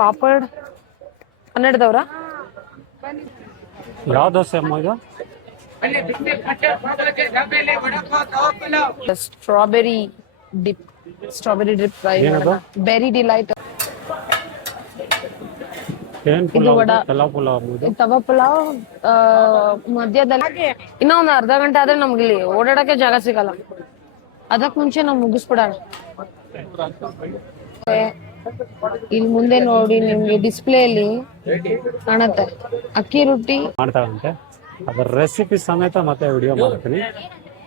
ಪಾಪಡ್ 12 ಯಾವ ದೋಸೆ ಅಮ್ಮ ಇದು? Strawberry dip. Strawberry dip try ಏನದು? ಮಾಡೋಣ. Berry delight. ಏನ್ ಇದು ಪುಲಾವ್? ವಡ. ಪಲಾವ್ ಪುಲಾವ್ ಇದು. ತವಾ ಪುಲಾವ್ ಮಧ್ಯದಲ್ಲಿ ಇನ್ನೂ ಒಂದು ಅರ್ಧ ಗಂಟೆ ಆದ್ರೆ ನಮ್ಗೆ ಇಲ್ಲಿ ಓಡಾಡಕ್ಕೆ ಜಾಗ ಸಿಗಲ್ಲ. ಅದಕ್ ಮುಂಚೆ ನಾವು ಮುಗಿಸ್ಬಿಡೋಣ. ಇಲ್ಲಿ ಮುಂದೆ ನೋಡಿ ನಿಮ್ಗೆ ಡಿಸ್ಪ್ಲೇ ಅಲ್ಲಿ ಕಾಣತ್ತೆ ಅಕ್ಕಿ ರೊಟ್ಟಿ ಮಾಡ್ತಾರಂತೆ. ಅದ್ರ ರೆಸಿಪಿ ಸಮೇತ ಮತ್ತೆ ವಿಡಿಯೋ ಮಾಡ್ತೀನಿ,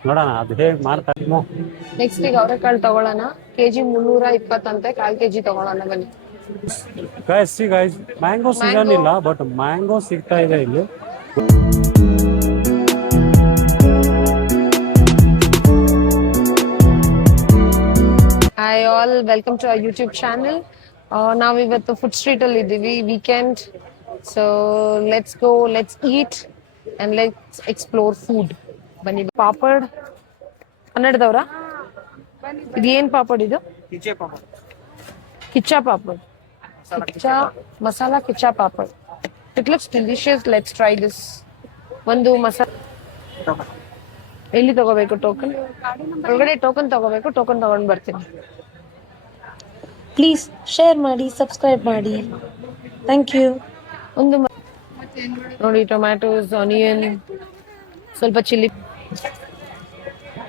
ನೋಡೋಣ ಅದು ಹೇಗೆ ಮಾಡ್ತಾರೆ. ನೆಕ್ಸ್ಟ್ ಈಗ ಅವರೆಕಾಳು ತಗೊಳ್ಳೋಣ. ಕೆಜಿ 320 ಅಂತೆ. 1/4 kg ತಗೊಳ್ಳೋಣ ಬನ್ನಿ. ಗೈಸ್ ಮ್ಯಾಂಗೋ ಸೀಸನ್ ಇಲ್ಲ, ಬಟ್ ಮ್ಯಾಂಗೋ ಸಿಗ್ತಾ ಇದೆ ಇಲ್ಲಿ. Hi all, welcome to our YouTube channel. ನಾವಿವತ್ತು ಫುಡ್ ಸ್ಟ್ರೀಟ್ ಅಲ್ಲಿ ಇದ್ದೀವಿ, weekend. So let's go, let's heat and let's explore food. ಬನ್ನಿ. ಪಾಪಡ್ 12 ಇದು ಏನ್ ಪಾಪಡ್ ಇದು? Kichcha papad. Kichcha masala Kichcha papad. It looks delicious. Let's try this. ಒಂದು ಮಸಾಲ ಎಲ್ಲಿ ತಗೋಬೇಕು? ಟೋಕನ್ ಒಳಗಡೆ ಟೋಕನ್ ತಗೋಬೇಕು. ಟೋಕನ್ ತಗೊಂಡ್ ಬರ್ತೀನಿ. ಪ್ಲೀಸ್ ಶೇರ್ ಮಾಡಿ, ಸಬ್ಸ್ಕ್ರೈಬ್ ಮಾಡಿ. Thank you. ಒಂದು ನೋಡಿ, ಟೊಮ್ಯಾಟೋಸ್, ಆನಿಯನ್, ಸ್ವಲ್ಪ ಚಿಲ್ಲಿ,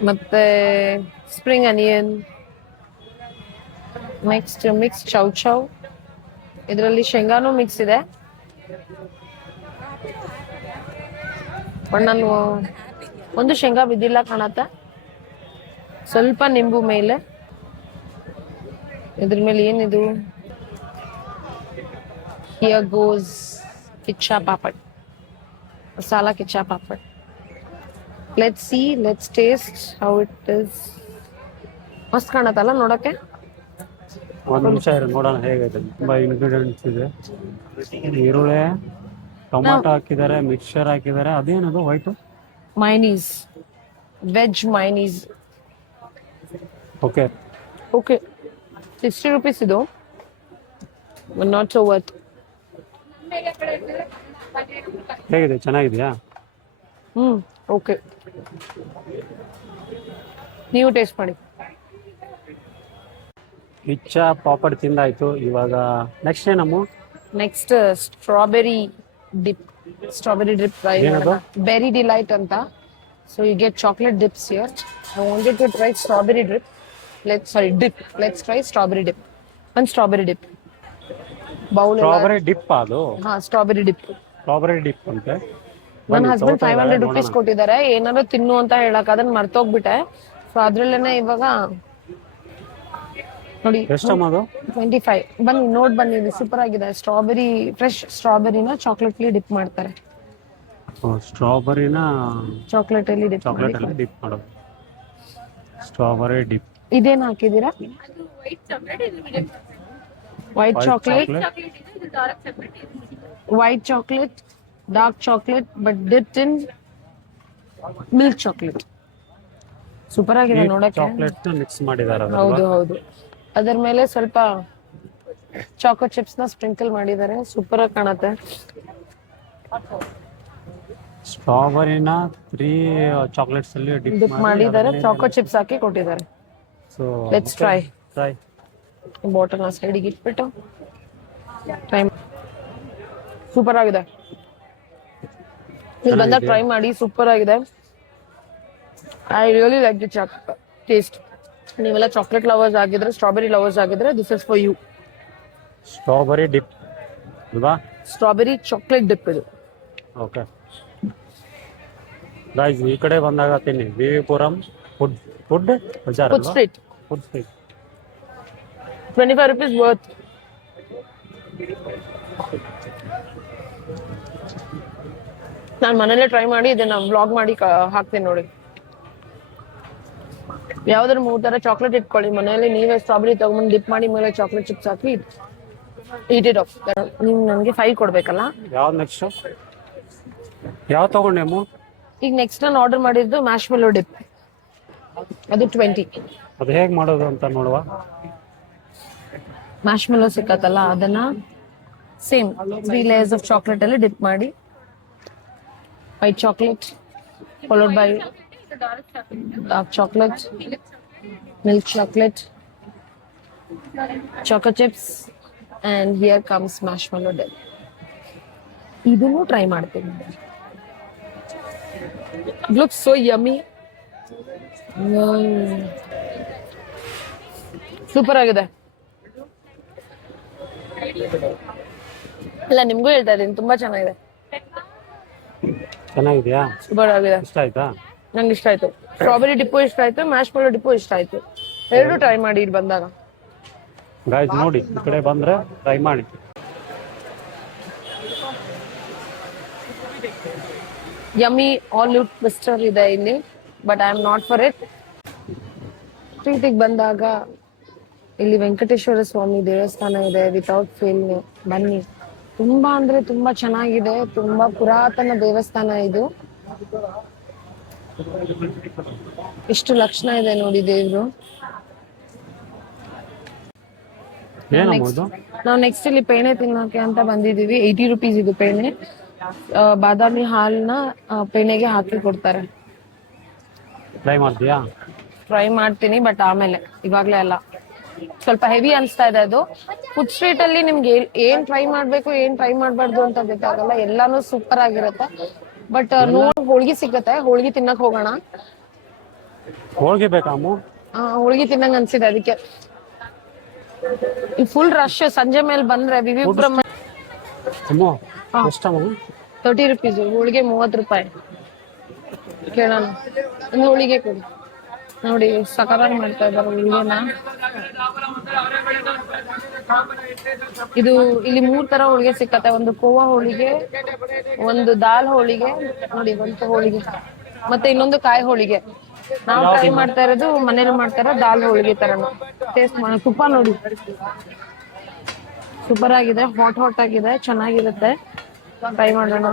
ಮತ್ತೆ spring onion, next mix chow chow. ಇದರಲ್ಲಿ ಶೇಂಗಾನು ಮಿಕ್ಸ್ ಇದೆ. ನಾನು ಒಂದು ಶೇಂಗಾ ಬಿದ್ದಿಲ್ಲ ಕಾಣತ್ತ. ಸ್ವಲ್ಪ ನಿಂಬು ಮೇಲೆ. ಇದ್ರ ಮೇಲೆ ಏನಿದು? Here goes Kichcha papad, masala Kichcha papad. Let's see, let's taste how it is. ಮಸ್ತ್ ಕಾಣತ್ತಲ್ಲ ನೋಡಕ್ಕೆ. ಒಂದು ನಿಮಿಷ ಇರು, ನೋಡೋಣ ಹೇಗಿದೆ. ತುಂಬಾ ಇಂಗ್ರೀಡಿಯೆಂಟ್ಸ್ ಇದೆ. ಈರುಳ್ಳಿ, ಟೊಮಾಟೊ ಹಾಕಿದ್ದಾರೆ, ಮಿಕ್ಸ್ಚರ್ ಹಾಕಿದ್ದಾರೆ. ಅದೇನದು white? Mayonnaise, veg mayonnaise. Okay okay, 60 rupees ಇದು. Not so worth. ಹೇಗಿದೆ? ಚೆನ್ನಾಗಿದೆಯಾ? ಓಕೆ, ನೀವು ಟೇಸ್ಟ್ ಮಾಡಿ. ಕಿಚ್ಚಾ ಪಾಪಡ್ ತಿಂದಾಯ್ತು. ಇವಾಗ ನೆಕ್ಸ್ಟ್ ಏನಮ್ಮ? Next strawberry dip. Strawberry dip try ಮಾಡೋಣ. ಬೆರಿ ಡಿಲೈಟ್ ಅಂತ. So you get chocolate dips here. I wanted to try strawberry dip. Let's try strawberry dip. One strawberry dip. Bowl. Strawberry dip ಅದು? ಹಾ, strawberry dip. Strawberry drip ಅಂತೆ. ನನ್ನ husband 500 rupees ಕೊಟ್ಟಿದ್ದಾರೆ ಏನಾದ್ರು ತಿನ್ನು ಅಂತ ಹೇಳಕ್. ಅದನ್ನ ಮರ್ತೋಗ್ಬಿಟ್ಟೆ. ಸೊ ಅದ್ರಲ್ಲೇನೆ ಇವಾಗ ನೋಡಿ. ಎಷ್ಟಮ್ಮದು? 25. ಬನ್ನಿ ನೋಡ್ ಬನ್ನಿ, ಇದು ಸೂಪರ್ ಆಗಿದೆ. ಸ್ಟ್ರಾಬೆರಿ, ಫ್ರೆಶ್ ಸ್ಟ್ರಾಬೆರಿನ ಚಾಕ್ಲೇಟ್ಲಿ ಡಿಪ್ ಮಾಡ್ತಾರೆ. ಸ್ಟ್ರಾಬೆರಿನ ಚಾಕ್ಲೇಟ್ ಅಲ್ಲಿ ಡಿಪ್ ಮಾಡೋದು. Strawberry dip. ಇದೇನ್ ಹಾಕಿದೀರಾ? White chocolate, white chocolate, dark chocolate, but dipped in milk chocolate. Super ಆಗಿದೆ ನೋಡಕ್ಕೆ. ಚಾಕ್ಲೇಟ್ ಮಿಕ್ಸ್ ಮಾಡಿದ್ದಾರೆ. ಹೌದು ಹೌದು. ಅದರ ಮೇಲೆ ಸ್ವಲ್ಪ ಚಾಕೋ ಚಿಪ್ಸ್ ನ ಸ್ಪ್ರಿಂಕಲ್ ಮಾಡಿದ್ದಾರೆ. ಸೂಪರ್ ಆಗಿ ಕಾಣುತ್ತೆ. ಸ್ಟ್ರಾಬೆರಿನ 3 ಚಾಕ್ಲೇಟ್ಸ್ ಅಲ್ಲಿ ಡಿಪ್ ಮಾಡಿದ್ದಾರೆ. ಚಾಕೋ ಚಿಪ್ಸ್ ಹಾಕಿ ಕೊಟ್ಟಿದ್ದಾರೆ. So let's try. ಬಾಟಲ್ ನ ಸೈಡಿಗೆ ಇಟ್ಬಿಟ್ಟು ಟ್ರೈ. ಸೂಪರ್ ಆಗಿದೆ. ನೀವು ಬಂದಾಗ ಟ್ರೈ ಮಾಡಿ, ಸೂಪರ್ ಆಗಿದೆ. I really like the taste. ನೀವೆಲ್ಲ ಚಾಕ್ಲೇಟ್ ಲವರ್ಸ್ ಆಗಿದ್ರೆ, ಸ್ಟ್ರಾಬೆರಿ ಲವರ್ಸ್ ಆಗಿದ್ರೆ, this is for you. Strawberry dip ಅಲ್ವಾ? ಸ್ಟ್ರಾಬೆರಿ ಚಾಕ್ಲೇಟ್ ಡಿಪ್ ಇದು. ಓಕೆ ಗೈಸ್, ಈ ಕಡೆ ಬಂದಾಗ ತಿನ್ನಿ. VV Puram food bazaar, food street. Food street. 25 rupees worth. ನಾನು ಮನೇಲೆ ಟ್ರೈ ಮಾಡಿ ಇದನ್ನ ವ್ಲಾಗ್ ಮಾಡಿ ಹಾಕ್ತೀನಿ ನೋಡಿ. ಯಾವ್ದಾದ್ರು 3 ತರ ಚಾಕ್ಲೇಟ್ ಇಟ್ಕೊಳ್ಳಿ ಮನೆಯಲ್ಲಿ. ನೀವೇ ಸ್ಟ್ರಾಬೆರಿ ತಗೊಂಡು ಡಿಪ್ ಮಾಡಿ ಮೇಲೆ chocolate chips hockey eat it off. ನೀವು ನನಗೆ 5 ಕೊಡ್ಬೇಕಲ್ಲ. ಯಾವ್ದು ನೆಕ್ಸ್ಟ್? ಯಾವ ತಗೊಂಡೆ ಅಮ್ಮ? ಈಗ ನೆಕ್ಸ್ಟ್ ನಾನು ಆರ್ಡರ್ ಮಾಡಿದ್ದು ಮ್ಯಾಶ್ ಮೆಲೋ ಡಿಪ್. ಅದು 20. ಅದು ಹೇಗೆ ಮಾಡೋದು ಅಂತ ನೋಡುವ. ಮ್ಯಾಶ್ ಮೆಲೋ ಸಿಕ್ಕತ್ತಲ್ಲ, ಅದನ್ನ ಸೇಮ್ 3 layers ಆಫ್ ಚಾಕ್ಲೇಟ್ ಅಲ್ಲಿ ಡಿಪ್ ಮಾಡಿ, white chocolate followed by dark chocolate, milk chocolate, choco chips, and here comes marshmallow dip. ಇದನ್ನು ಟ್ರೈ ಮಾಡ್ತೀನಿ. Looks so yummy. ಸೂಪರ್ ಆಗಿದೆ. ಅಲ್ಲ, ನಿಮ್ಗೂ ಹೇಳ್ತಾ ಇದ್ದೀನಿ, ತುಂಬಾ ಚೆನ್ನಾಗಿದೆ. ಚೆನ್ನಾಗಿದ್ಯಾ? ಸೂಪರ್ ಆಗಿದೆ. ಇಷ್ಟ ಆಯ್ತಾ? ನಂಗೆ ಇಷ್ಟ ಆಯ್ತು. ಸ್ಟ್ರಾಬೆರಿ ಡಿಪ್ಪು ಇಷ್ಟ ಆಯ್ತು, ಮ್ಯಾಶ್ಮೆಲೋ ಡಿಪ್ಪು ಇಷ್ಟ ಆಯ್ತು. ಎರಡು ಟ್ರೈ ಮಾಡಿ ಇಲ್ಲಿ ಬಂದಾಗ. ಗಾಯ್ಸ್ ನೋಡಿ, ಈ ಕಡೆ ಬಂದ್ರೆ ಟ್ರೈ ಮಾಡಿ. ಯಮ್ಮಿ ಆಲಿವ್ ಟ್ವಿಸ್ಟರ್ ಇದೆ ಇಲ್ಲಿ, but I am not for it. ಸ್ಟ್ರೀಟಿಗೆ ಬಂದಾಗ ಇಲ್ಲಿ ವೆಂಕಟೇಶ್ವರ ಸ್ವಾಮಿ ದೇವಸ್ಥಾನ ಇದೆ, ವಿತೌಟ್ ಫೇಲ್ ಬನ್ನಿ. ತುಂಬಾ ಅಂದ್ರೆ ತುಂಬಾ ಚೆನ್ನಾಗಿದೆ, ತುಂಬಾ ಪುರಾತನ ದೇವಸ್ಥಾನ ಇದು. ಎಷ್ಟು ಲಕ್ಷಣ ಇದೆ ನೋಡಿ ದೇವ್ರು. ನಾವು ನೆಕ್ಸ್ಟ್ ಇಲ್ಲಿ ಪೇಣೆ ತಿನ್ನೋಕೆ ಅಂತ ಬಂದಿದೀವಿ. 80 rupees ಇದು ಪೇಣೆ. ಬಾದಾಮಿ ಹಾಲ್ನ ಪೇಣೆಗೆ ಹಾಕಿ ಕೊಡ್ತಾರೆ. ಟ್ರೈ ಮಾಡ್ತೀಯಾ? ಟ್ರೈ ಮಾಡ್ತೀನಿ, ಬಟ್ ಆಮೇಲೆ, ಇವಾಗ್ಲೇ ಅಲ್ಲ. ಸ್ವಲ್ಪ ಹೆವಿ ಅನ್ಸ್ತಾ ಇದೆ ಅದು. ಫುಡ್ ಸ್ಟ್ರೀಟ್ ಅಲ್ಲಿ ನಿಮ್ಗೆ ಏನ್ ಟ್ರೈ ಮಾಡ್ಬೇಕು, ಏನ್ ಟ್ರೈ ಮಾಡ್ಬಾರ್ದು ಅಂತ ಗೊತ್ತಾಗಲ್ಲ. ಎಲ್ಲಾನು ಸೂಪರ್ ಆಗಿರುತ್ತೆ. ಬಟ್ ಹೋಳ್ಗಿ ಸಿಗತ್ತೆ, ಹೋಳ್ಗಿ ತಿನ್ನಕ್ ಹೋಗೋಣ. ಹೋಳ್ಗೆ ಬೇಕಾಮು? ಹೋಳ್ಗಿ ತಿನ್ನಂಗ್ ಅನ್ಸಿದೆ, ಅದಕ್ಕೆ. Full rush. ಸಂಜೆ ಮೇಲೆ ಬಂದ್ರೆ ವಿವಿಪುರಂ 30 rupees, ಹೋಳಿಗೆ 30 ರೂಪಾಯಿ. ಕೇಳೋಣ, ಒಂದು ಹೋಳಿಗೆ ಕೊಡಿ. ನೋಡಿ ಸಕತ್ತಾಗಿ ಮಾಡ್ತಾ ಇದ್ದಾರೆ ಹೋಳಿಗೆನ. ಇದು ಇಲ್ಲಿ 3 ತರ ಹೋಳಿಗೆ ಸಿಕ್ಕತ್ತೆ. ಒಂದು ಕೋವಾ ಹೋಳಿಗೆ, ಒಂದು ದಾಲ್ ಹೋಳಿಗೆ, ನೋಡಿ ಒಂದು ಹೋಳಿಗೆ, ಮತ್ತೆ ಇನ್ನೊಂದು ಕಾಯಿ ಹೋಳಿಗೆ. ನಾವು ಟ್ರೈ ಮಾಡ್ತಾ ಇರೋದು ಮನೇಲಿ ಮಾಡ್ತಾರ ದಾಲ್ ಹೋಳಿಗೆ ತರನು. ಟೇಸ್ಟ್ ಮಾಡಿ. ತುಪ್ಪ ನೋಡಿ, ಸೂಪರ್ ಆಗಿದೆ, ಹಾಟ್ ಹಾಟ್ ಆಗಿದೆ, ಚೆನ್ನಾಗಿರುತ್ತೆ. ಟ್ರೈ ಮಾಡೋಣ.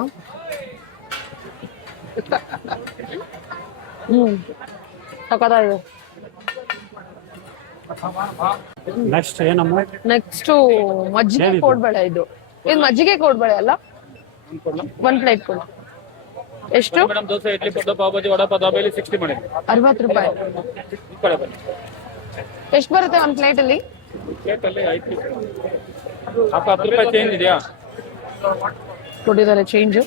ಸಕತ್ತಾಗಿದೆ. ನೆಕ್ಸ್ಟ್ ಏನಮ್ಮ? ನೆಕ್ಸ್ಟ್ ಮಜ್ಜಿಗೆ ಕೋಡ್ಬಳೆ. ಇದು ಮಜ್ಜಿಗೆ ಕೋಡ್ಬಳೆ ಅಲ್ಲ, 1 ಪ್ಲೇಟ್ ಕೊಡಿ. ಎಷ್ಟು? ದೋಸೆ, ಇಡ್ಲಿ, ಪಡ್ಡು, ಪಾವ್ ಭಾಜಿ, ವಡಾ ಪಾವ್, ದಾಬೇಲಿ 60 ಮಾಡಿ. 60 ರೂಪಾಯಿ. ಎಷ್ಟು ಬರುತ್ತೆ 1 ಪ್ಲೇಟ್ ಅಲ್ಲಿ? ಪ್ಲೇಟ್ ಅಲ್ಲಿ 5 ಪೀಸ್. 10 ರೂಪಾಯಿ ಚೇಂಜ್ ಇದೆಯಾ? ಕೊಟ್ಟಿದ್ದಾರೆ ಚೇಂಜ್.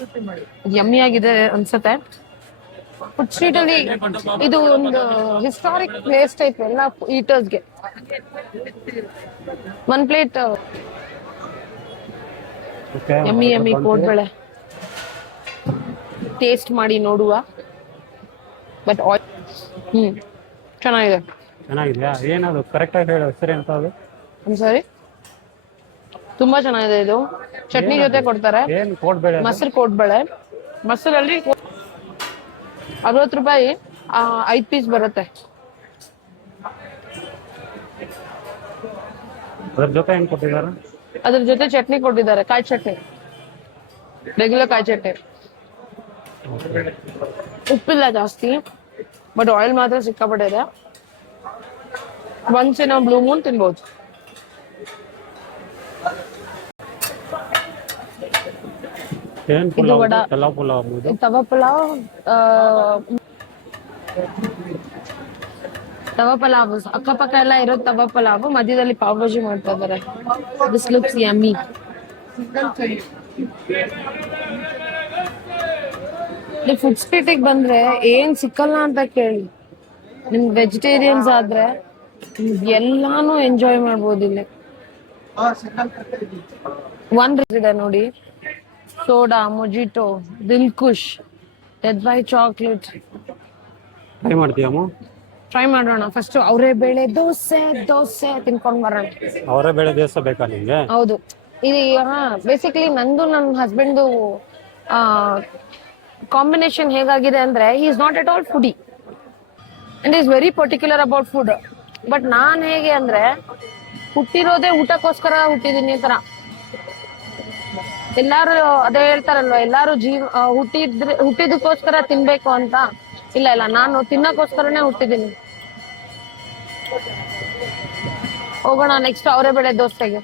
ಯಮ್ಮಿ ಆಗಿದೆ ಅನ್ಸುತ್ತೆ. ಫುಡ್ ಸ್ಟ್ರೀಟ್ ಅಲ್ಲಿ ಇದು ಒಂದು ಹಿಸ್ಟಾರಿಕ್ ಪ್ಲೇಸ್ ಟೈಪ್ ಎಲ್ಲ ಈಟರ್ಸ್ಗೆ. 1 ಪ್ಲೇಟ್ ಯಮ್ಮಿ ಯಮ್ಮಿ ಕೋಡ್ಬಳೆ. ಟೇಸ್ಟ್ ಮಾಡಿ ನೋಡುವ. ಬಟ್ ಚೆನ್ನಾಗಿದೆ. ಚೆನ್ನಾಗಿದ್ಯಾ? ಏನದು ಕರೆಕ್ಟ್ ಆಗಿ ಹೇಳು, ಹೆಸರು ಎಂತ ಅದು? ಸಾರಿ, ತುಂಬಾ ಚೆನ್ನಾಗಿದೆ. ಇದು ಚಟ್ನಿ ಜೊತೆ ಕೊಡ್ತಾರೆ. ಏನ್ ಕೋಡ್ಬೇಳೆ? ಮೊಸರು ಕೋಡ್ಬಳೆ. ಮೊಸರಲ್ಲಿ 60 ರೂಪಾಯಿ 5 ಪೀಸ್ ಬರುತ್ತೆ. ಅದ್ರ ಜೊತೆ ಏನ್ ಕೊಟ್ಟಿದ್ದಾರೆ? ಅದ್ರ ಜೊತೆ ಚಟ್ನಿ ಕೊಟ್ಟಿದ್ದಾರೆ, ಕಾಯಿ ಚಟ್ನಿ, ರೆಗ್ಯುಲರ್ ಕಾಯಿ ಚಟ್ನಿ. ಉಪ್ಪಿಲ್ಲ ಜಾಸ್ತಿ, ಬಟ್ ಆಯಿಲ್ ಮಾತ್ರ ಸಿಕ್ಕಾಪಟ್ಟೆ ಇದೆ. ಒನ್ಸ್ ಇನ್ ಬ್ಲೂ ಮೂನ್ ತಿನ್ಬೋದು. ಇದು ವಡ, ತವಾ ಪಲಾವ್. ತವಾ ಪಲಾವ್ ಅಕ್ಕಪಕ್ಕ ಎಲ್ಲ ಇರೋದು ತವಾ ಪಲಾವ್. ಮಧ್ಯದಲ್ಲಿ ಪಾವ್ ಭಾಜಿ ಮಾಡ್ತಾ ಇದಾರೆ. This looks yummy. ಫುಡ್ ಸ್ಟ್ರೀಟಿಗೆ ಬಂದ್ರೆ ಏನ್ ಸಿಕ್ಕಲ್ಲ ಅಂತ ಕೇಳಿ. ನಿಮ್ಗೆ ವೆಜಿಟೇರಿಯನ್ಸ್ ಆದ್ರೆ ಎಲ್ಲಾನು ಎಂಜಾಯ್ ಮಾಡ್ಬೋದು ಇಲ್ಲಿ. ಇದೆ ನೋಡಿ, soda, mojito, Dilkhush, dead by chocolate. Try ಮಾಡ್ತೀಯಮ್ಮ? ಟ್ರೈ ಮಾಡೋಣ. ಫಸ್ಟ್ ಅವರೇ ಬೇಳೆ ದೋಸೆ ತಿನ್ಕೊಂಡ್ ಬರೋಣ. ಅವರೇ ಬೇಳೆ ದೋಸೆ ಬೇಕಾ ನಿಮ್ಗೆ? ಹೌದು. ಇದು ಬೇಸಿಕಲಿ ನಂದು ನನ್ನ ಹಸ್ಬೆಂಡ್ದು ಕಾಂಬಿನೇಷನ್ ಹೇಗಾಗಿದೆ ಅಂದ್ರೆ, he is not at all foodie and is very particular about food. But ನಾನ್ ಹೇಗೆ ಅಂದ್ರೆ, ಹುಟ್ಟಿರೋದೇ ಊಟಕ್ಕೋಸ್ಕರ ಹುಟ್ಟಿದೀನಿ ತರ. ಎಲ್ಲಾರು ಅದೇ ಹೇಳ್ತಾರಲ್ವಾ, ಎಲ್ಲಾರು ಹುಟ್ಟಿದಕ್ಕೋಸ್ಕರ ತಿನ್ಬೇಕು ಅಂತ. ಇಲ್ಲ, ನಾನು ತಿನ್ನಕ್ಕೋಸ್ಕರನೇ ಹುಟ್ಟಿದೀನಿ. ಹೋಗೋಣ ನೆಕ್ಸ್ಟ್ ಅವರೇ ಬೇಳೆ ದೋಸೆಗೆ.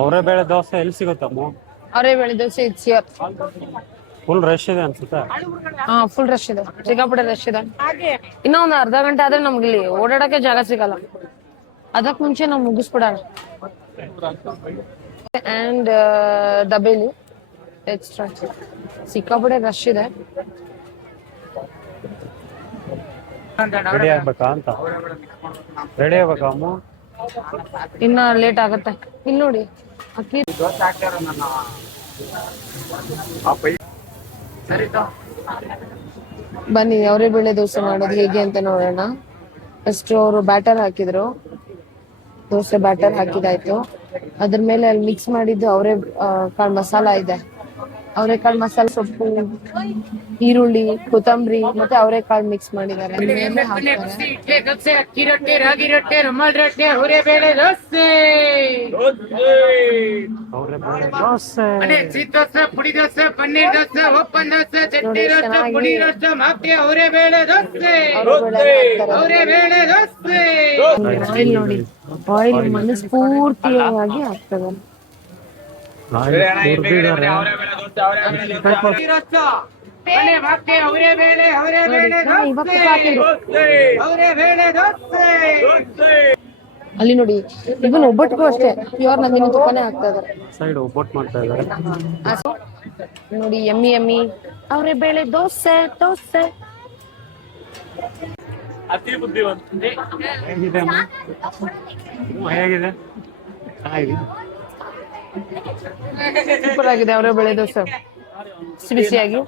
ಅವರೇ ಬೇಳೆ ದೋಸೆ ಎಲ್ಲಿ ಸಿಗುತ್ತಮ್ಮ? ಅವರೇ ಬೇಳೆ dosa it's here. Full rush ಇದೆ ಅನ್ಸುತ್ತೆ. ಹಾ, ಫುಲ್ ರಶ್ ಇದೆ, ಸಿಕ್ಕಾಪಟ್ಟೆ ರಶ್ ಇದೆ. ಇನ್ನೂ ಒಂದು ಅರ್ಧ ಗಂಟೆ ಆದ್ರೆ ನಮ್ಗೆ ಇಲ್ಲಿ ಓಡಾಡಕ್ಕೆ ಜಾಗ ಸಿಗಲ್ಲ. ಅದಕ್ ಮುಂಚೆ ನಾವು ಮುಗಿಸ್ಬಿಡೋಣ. ಅಂಡ್ ಡಬೇಲಿ ಎಕ್ಸ್ಟ್ರಾ ಸಿಕ್ಕಾಪಟ್ಟೆ ರಶ್ ಇದೆ. ರೆಡಿ ಆಗ್ಬೇಕಾ ಅಂತ? ರೆಡಿ ಆಗ್ಬೇಕಾ ಅಮ್ಮ? ಇನ್ನ ಲೇಟ್ ಆಗತ್ತೆ. ಇಲ್ಲಿ ನೋಡಿ ಅಕ್ಕಿ. ಬನ್ನಿ ಅವರೇ ಬೇಳೆ ದೋಸೆ ಮಾಡೋದು ಹೇಗೆ ಅಂತ ನೋಡೋಣ. ಫಸ್ಟ್ ಅವರು ಬ್ಯಾಟರ್ ಹಾಕಿದ್ರು, ದೋಸೆ ಬ್ಯಾಟರ್ ಹಾಕಿದಾಯ್ತು. ಅದ್ರ ಮೇಲೆ ಅಲ್ಲಿ ಮಿಕ್ಸ್ ಮಾಡಿದ್ದು ಅವರೇ ಕಾಳು ಮಸಾಲ ಇದೆ. ಅವರೆಕಾಳು ಮಸಾಲೆ ಸೊಪ್ಪು, ಈರುಳ್ಳಿ, ಕೊತ್ತಂಬರಿ ಮತ್ತೆ ಅವರೆಕಾಳು ಮಿಕ್ಸ್ ಮಾಡಿದ್ದಾರೆ. ಅಕ್ಕಿ ರೊಟ್ಟೆ, ರಾಗಿ ರೊಟ್ಟೆ, ರುಮಾಲ್ ರೊಟ್ಟೆ, ಅವರೆಬೇಳೆ ದೋಸೆ, ಸಿಹಿ ದೋಸೆ, ಪುಡಿ ದೋಸೆ, ಪನ್ನೀರ್ ದೋಸೆ, ಓಪನ್ ದೋಸೆ, ಚಟ್ನಿ ದೋಸೆ, ಪುಡಿ ದೋಸೆ, ಮಾಪಿ ಅವರೆಬೇಳೆ ದೋಸೆ, ಅವರೆಬೇಳೆ ದೋಸೆ. ಆಯಿಲ್ ನೋಡಿ, ಆಯಿಲ್ ಮನಸ್ಫೂರ್ತಿಯಾಗಿ ಆಗ್ತದೆ. ಅಲ್ಲಿ ನೋಡಿ, ಇವನ್ ಒಬ್ಬಟ್ಟಿಗೂ ಅಷ್ಟೇ ಪ್ಯೂರ್ ನಂದಿನಿ ತುಪ್ಪನೇ ಹಾಕ್ತಾ ಇದಾರೆ. ಸೈಡ್ ಒಬ್ಬಟ್ಟು ಮಾಡ್ತಾ ಇದ್ದಾರೆ ನೋಡಿ, ಎಮ್ಮಿ ಎಮ್ಮಿ ಅವರೇ ಬೇಳೆ ದೋಸೆ. ದೋಸೆ ಹೇಗಿದೆ ಅಮ್ಮ? ಹೇಗಿದೆ? ಚೆನ್ನಾಗಿದೆ, ಸೂಪರ್ ಆಗಿದೆ. ಅವರೇ ಬೇಳೆ ದೋಸೆ ಬಿಸಿ ಬಿಸಿಯಾಗಿ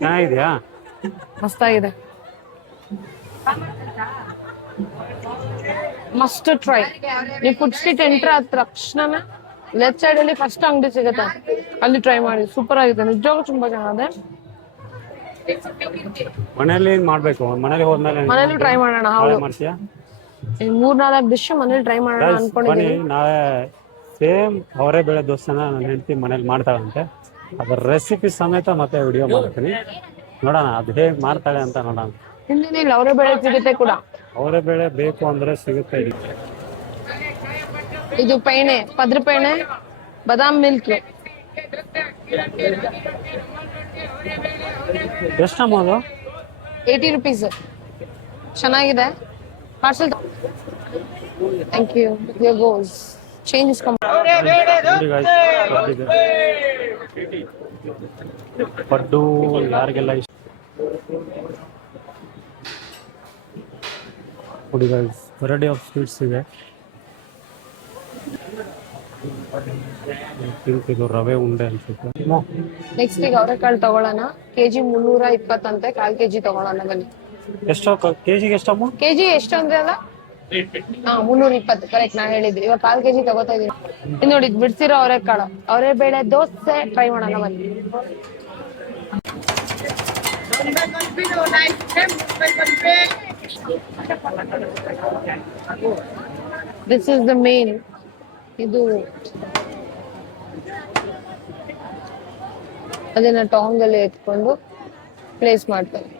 ಚೆನ್ನಾಗಿದ್ಯಾ? ಮಸ್ತಾಗಿದೆ. Must try. ನೀವು ಫುಡ್ ಸ್ಟ್ರೀಟ್ ಎಂಟ್ರ್ ಆದ ತಕ್ಷಣನೇ ಲೆಫ್ಟ್ ಸೈಡ್ ಅಲ್ಲಿ ಫಸ್ಟ್ ಅಂಗಡಿ ಸಿಗುತ್ತೆ, ಅಲ್ಲಿ ಟ್ರೈ ಮಾಡಿ. ಸೂಪರ್ ಆಗಿದೆ, ನಿಜವಾಗ್ಲೂ ತುಂಬಾ ಚೆನ್ನಾಗಿದೆ. ಮನೇಲಿ ಮಾಡ್ಬೇಕು, ಮನೇಲಿ ಹೋದ್ಮೇಲೆ ಮನೇಲಿ ಟ್ರೈ ಮಾಡೋಣ. ಹೌದು, ಮಾಡ್ತೀಯಾ? 3-4 ಡಿಶ್ ಮನೇಲಿ ಟ್ರೈ ಮಾಡೋಣ ಬನ್ನಿ, ಅನ್ಕೊಂಡಿದ್ದೀನಿ. ನಾಳೆ ಸೇಮ್ ಅವರೇ ಬೇಳೆ ದೋಸೆನ ನನ್ನ ಹೆಂಡತಿ ಮನೇಲಿ ಮಾಡ್ತಾಳಂತೆ. ಅದ್ರ ರೆಸಿಪಿ ಸಮೇತ ಮತ್ತೆ ವಿಡಿಯೋ ಮಾಡ್ತೀನಿ, ನೋಡೋಣ ಅದು ಹೇಗೆ ಮಾಡ್ತಾಳೆ ಅಂತ ನೋಡೋಣ. ಹಿಂದಿನ ಅವರೇ ಬೇಳೆ ಸಿಗುತ್ತೆ ಕೂಡ. ಅವರೇ ಬೇಳೆ ಬೇಕು ಅಂದ್ರೆ ಸಿಗುತ್ತೆ ಇಲ್ಲಿ. ಇದು ಪೈಣೆ, ಪದ್ರ ಪೈಣೆ, ಬಾದಾಮ್ ಮಿಲ್ಕ್. ಎಷ್ಟಮ್ಮ ಅದು? 80 rupees. ಚೆನ್ನಾಗಿದೆ. Parcel. Thank you. Here goes. Change is coming. Paddu ಯಾರಿಗೆಲ್ಲ ಇಷ್ಟ ನೋಡಿ ಗೈಸ್, ವೆರೈಟಿ ಆಫ್ ಸ್ವೀಟ್ಸ್ ಇದೆ. ಇದು ರವೆ ಉಂಡೆ ಅನ್ಸುತ್ತೆ. ನೆಕ್ಸ್ಟ್ ಈಗ ಅವರೆಕಾಳು ತಗೊಳ್ಳೋಣ. ಕೆಜಿ 320 ಅಂತೆ, 1/4 kg ತಗೊಳ್ಳೋಣ ಬನ್ನಿ. ಎಷ್ಟು ಕೆಜಿಗೆ ಎಷ್ಟಮ್ಮ? ಕೆಜಿ ಎಷ್ಟು ಅಂದ್ರೆ ಅಲ್ಲ? 320 ಕರೆಕ್ಟ್, ನಾ ಹೇಳಿದ್ದೆ. ಇವಾಗ 1/4 kg ತಗೋತಾ ಇದೀನಿ. ಇನ್ನು ನೋಡಿ, ಬಿಡ್ಸಿರೋ ಅವರೆಕಾಳು, ಅವರೇ ಬೇಳೆ ದೋಸೆ ಟ್ರೈ ಮಾಡೋಣ ಬನ್ನಿ. This is the main. ಇದು ಅದನ್ನ ಟಾಂಗ್ ಅಲ್ಲಿ ಎತ್ಕೊಂಡು ಪ್ಲೇಸ್ ಮಾಡ್ತಾರೆ.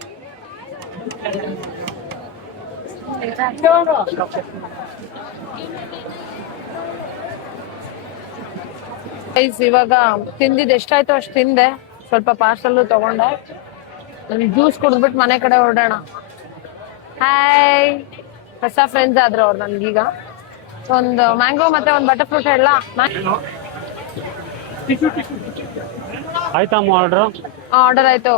ಇವಾಗ ತಿಂದಿದ್ದು ಎಷ್ಟಾಯ್ತು ಅಷ್ಟು ತಿಂದೆ. ಸ್ವಲ್ಪ ಪಾರ್ಸಲ್ ತಗೊಂಡೆ. ನನ್ ಜ್ಯೂಸ್ ಕುಡಿದ್ಬಿಟ್ಟು ಮನೆ ಕಡೆ ಹೊರಡೋಣ. ಹಾಯ್, ಹೊಸ ಫ್ರೆಂಡ್ಸ್ ಆದ್ರು ಅವ್ರು ನನ್ಗೀಗ. ಒಂದು ಮ್ಯಾಂಗೋ ಮತ್ತೆ ಒಂದು ಬಟರ್ ಫ್ರೂಟ್ ಹೇಳ. ಆಯ್ತಮ್ಮ ಆರ್ಡರ್? ಆರ್ಡರ್ ಆಯ್ತು.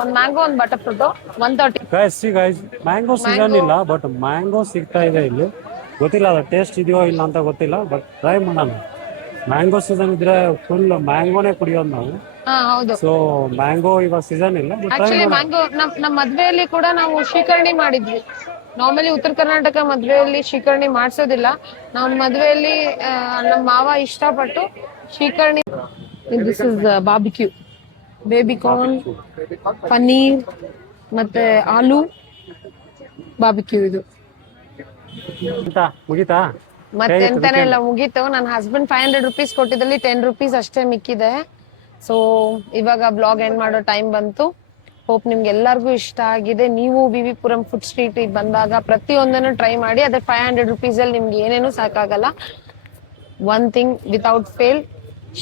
ಒಂದು ಮ್ಯಾಂಗೋ, ಒಂದು butter fruit, 130. Guys mango season ಇಲ್ಲ, ಬಟ್ ಮ್ಯಾಂಗೋ ಸಿಗ್ತಾ ಇದೆ ಇಲ್ಲಿ. ಗೊತ್ತಿಲ್ಲ ಅದು ಟೇಸ್ಟ್ ಇದೆಯೋ ಇಲ್ಲ ಅಂತ ಗೊತ್ತಿಲ್ಲ, ಬಟ್ ಟ್ರೈ ಮಾಡೋಣ. ಮ್ಯಾಂಗೋ ಸೀಸನ್ ಇದ್ರೆ ಫುಲ್ ಮ್ಯಾಂಗೋನೇ ಕುಡಿಯೋದು ನಾವು. ಹೌದು. ಸೊ ಮ್ಯಾಂಗೋ ಇವಾಗ ಸೀಸನ್ ಇಲ್ಲ. ಆಕ್ಚುಲಿ ಮ್ಯಾಂಗೋ ನಮ್ಮ ಮದ್ವೆಯಲ್ಲಿ ಕೂಡ ನಾವು ಶ್ರೀಕರ್ಣಿ ಮಾಡಿದ್ವಿ. ನಾರ್ಮಲಿ ಉತ್ತರ ಕರ್ನಾಟಕ ಮದ್ವೆಯಲ್ಲಿ ಶ್ರೀಕರ್ಣಿ ಮಾಡ್ಸೋದಿಲ್ಲ. ನಮ್ಮ ಮದ್ವೆಯಲ್ಲಿ ನಮ್ಮ ಮಾವ ಇಷ್ಟಪಟ್ಟು ಶ್ರೀಕರ್ಣಿ. This is barbecue, baby corn, paneer ಮತ್ತೆ ಆಲೂ ಬಾರ್ಬಿಕ್ಯೂ. ಇದು ಮುಗಿತಾ? ಮತ್ತೆ ಎಂತಾನೆ ಇಲ್ಲ, ಮುಗೀತು. ನನ್ನ ಹಸ್ಬೆಂಡ್ 500 rupees ಕೊಟ್ಟಿದ್ದಲ್ಲಿ 10 rupees ಅಷ್ಟೇ ಮಿಕ್ಕಿದೆ. ಸೊ ಇವಾಗ ಬ್ಲಾಗ್ ಎಂಡ್ ಮಾಡೋ ಟೈಮ್ ಬಂತು. ಹೋಪ್ ನಿಮ್ಗೆ ಎಲ್ಲರಿಗೂ ಇಷ್ಟ ಆಗಿದೆ. ನೀವು ವಿವಿಪುರಂ ಫುಡ್ ಸ್ಟ್ರೀಟ್ ಬಂದಾಗ ಪ್ರತಿಯೊಂದನ್ನು ಟ್ರೈ ಮಾಡಿ. ಅದೇ 500 rupees ಅಲ್ಲಿ ನಿಮ್ಗೆ ಏನೇನು ಸಾಕಾಗಲ್ಲ. One thing without fail,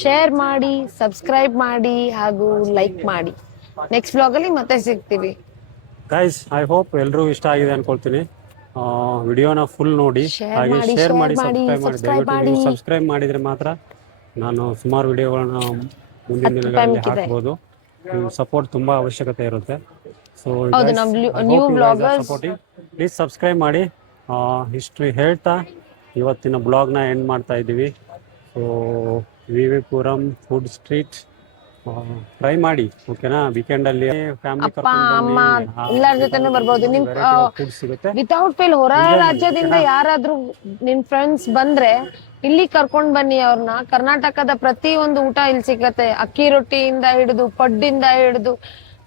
share ಮಾಡಿ, ಸಬ್ಸ್ಕ್ರೈಬ್ ಮಾಡಿ ಹಾಗೂ ಲೈಕ್ ಮಾಡಿ. ನೆಕ್ಸ್ಟ್ ಬ್ಲಾಗಲ್ಲಿ ಮತ್ತೆ ಸಿಗ್ತೀವಿ. ಗೈಸ್, ಐ ಹೋಪ್ ಎಲ್ಲರೂ ಇಷ್ಟ ಆಗಿದೆ ಅನ್ಕೊಳ್ತೀನಿ. ವಿಡಿಯೋನ ಫುಲ್ ನೋಡಿ, Share ಹಾಗೆ ಮಾಡಿ, ಶೇರ್ share ಮಾಡಿ, ಮಾಡಿ, ಸಬ್ಸ್ಕ್ರೈಬ್ ಮಾಡಿ. subscribe ದಯವಿಟ್ಟು ನೀವು ಮಾಡಿ. ಸಬ್ಸ್ಕ್ರೈಬ್ ಮಾಡಿದರೆ ಮಾತ್ರ ನಾನು ಸುಮಾರು ವಿಡಿಯೋಗಳನ್ನ ಮುಂದಿನ 10 ದಿನಗಳಲ್ಲಿ ರೂಪಾಯಿ ಹಾಕ್ಬೋದು. ನಿಮ್ಮ ಸಪೋರ್ಟ್ ತುಂಬಾ ಅವಶ್ಯಕತೆ ಇರುತ್ತೆ. ಸೊ ಹೌದು, ನಾವು new vloggers. Supporting, please subscribe ಮಾಡಿ. ಹಿಸ್ಟ್ರಿ ಹೇಳ್ತಾ ಇವತ್ತಿನ ಬ್ಲಾಗ್ನ ಎಂಡ್ ಮಾಡ್ತಾ ಇದ್ದೀವಿ. So VV Puram food street try ಮಾಡಿ, ಓಕೆನಾ? ವೀಕೆಂಡಲ್ಲಿ ಫ್ಯಾಮಿಲಿ ಅಪ್ಪ ಅಮ್ಮ ಎಲ್ಲರ ಜೊತೆನೂ ಬರ್ಬೋದು. ನಿಮ್ ಫುಡ್ ಸಿಗುತ್ತೆ. ವಿತೌಟ್ ಫೇಲ್ ಹೊರ ರಾಜ್ಯದಿಂದ ಯಾರಾದ್ರೂ ನಿಮ್ ಫ್ರೆಂಡ್ಸ್ ಬಂದ್ರೆ ಇಲ್ಲಿ ಕರ್ಕೊಂಡ್ ಬನ್ನಿ ಅವ್ರನ್ನ. ಕರ್ನಾಟಕದ ಪ್ರತಿ ಒಂದು ಊಟ ಇಲ್ಲಿ ಸಿಗತ್ತೆ. ಅಕ್ಕಿ ರೊಟ್ಟಿಯಿಂದ ಹಿಡಿದು, ಪಡ್ಡಿಂದ ಹಿಡಿದು,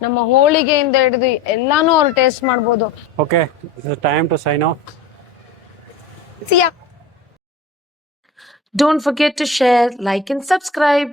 ನಮ್ಮ ಹೋಳಿಗೆಯಿಂದ ಹಿಡಿದು ಎಲ್ಲಾನು ಅವ್ರು ಟೇಸ್ಟ್ ಮಾಡ್ಬೋದು. Okay, time to sign off. See ya. Don't forget to share, like and subscribe.